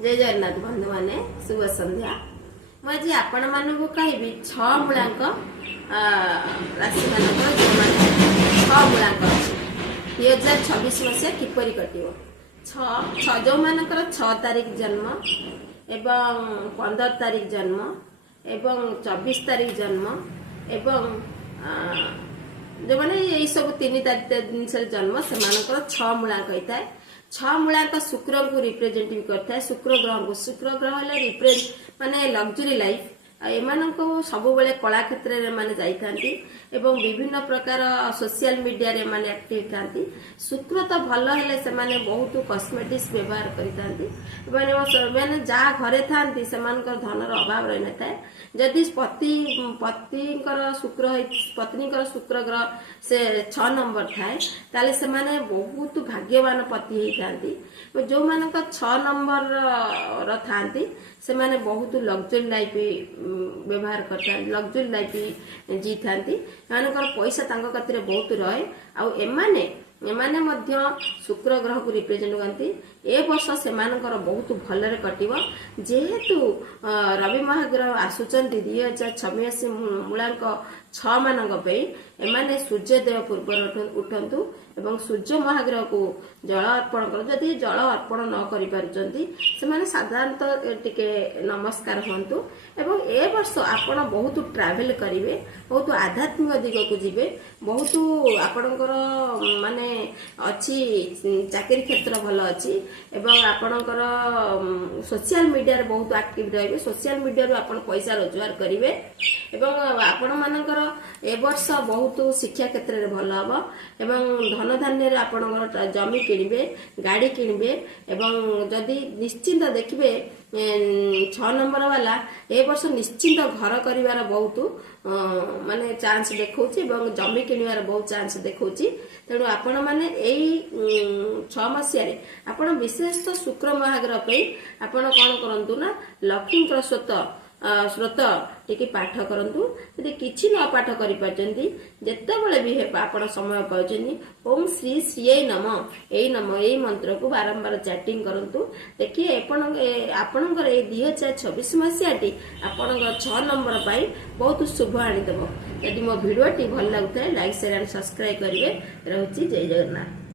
जय जगन्नाथ बंधु माने शुभ संध्या मुझे आपण मानक कहबी 6 मूलांक राशि मानक जो माने 6 मूलांक अछि 2026 मसिया किपरि कटिवो 6 जो मानकर 6 तारीख जन्म एवं 15 तारीख जन्म एवं 24 तारीख जन्म एवं जो माने यही सब 3 तारीख जन्म से मानकर 6 मूलांक होता है 6 मूलांक शुक्र को रिप्रेजेंट करता है शुक्र ग्रह हेले रिप्रेजेंट माने लग्जरी लाइफ एमान को सब बेले कला क्षेत्र में माने जाइथांती एवं विभिन्न प्रकार सोशल मीडिया रे माने एक्टिव थांती शुक्र तो भल हेले से माने बहुत कॉस्मेटिक्स व्यवहार करिथांती माने जा घरे थांती से मानकर धनर अभाव रहि न थाए जदि पतिकर शुक्र पत्नीकर शुक्र ग्रह से 6 नंबर थाए ताले से माने बहुत भाग्यवान पति ही थांती जो मानक 6 नंबर र थांती से माने बहुत लग्जरी लाइफ व्यवहार करता लग्जरी लाइफ जी थांती मानकर पैसा तांको कतिरे बहुत रहे आ एमाने मध्य शुक्र ग्रह को रिप्रेजेंट करती ए वर्ष से मानकर बहुत भलरे कटिवो जेहेतु रवि महाग्रह आसुचंती 2026 मूलांक 6 मानक पे एमाने सूर्यदेव पूर्व उठंतु एवं सूर्य महाग्रह को जल अर्पण कर जदि जल अर्पण न करि पारुचंती से माने साधारणतः टिके नमस्कार होंतु एवं ए वर्ष आपण बहुत ट्रैवल करिवे बहुत आध्यात्मिक दिग को जिवे बहुत आपणकर माने अछि चाकरी क्षेत्र भल अछि एवं आपणकर सोशल मीडिया रे बहुत एक्टिव रहिबे सोशल मीडिया रो आपण पैसा रोजगार करिवे एवं आपण मानकर ए वर्ष बहुत शिक्षा क्षेत्र रे भल हबो एवं धन धान्य रे आपणकर जमी किनिबे गाड़ी किनिबे एवं जदि निश्चिंत देखिबे 6 नंबर वाला ए वर्ष निश्चिंत घर करिवार बहुत माने चांस देखौची एवं जमी किनिवार बहुत चांस देखौची तेणु आपण माने एई 6 मसिया रे आपण विशेष तो शुक्र महाग्रह पे आपण कोन करंतु ना लक्ष्मी प्रसोत श्रोत टिके पाठ करंतु यदि किछि न पाठ करि पाचंती जेतेबेले भी आपण समय पाउचनी ओम श्री श्रीयै नमः एई मंत्र को बारंबार चैटिंग करंतु देखिए आपणकर ए 2026 मसियाटी आपणकर 6 नंबर पाई बहुत शुभ आनी देबो यदि मो वीडियोटी भल लागुଥାଏ लाइक शेयर एंड सब्सक्राइब करिवे रहउची जय जगन्नाथ।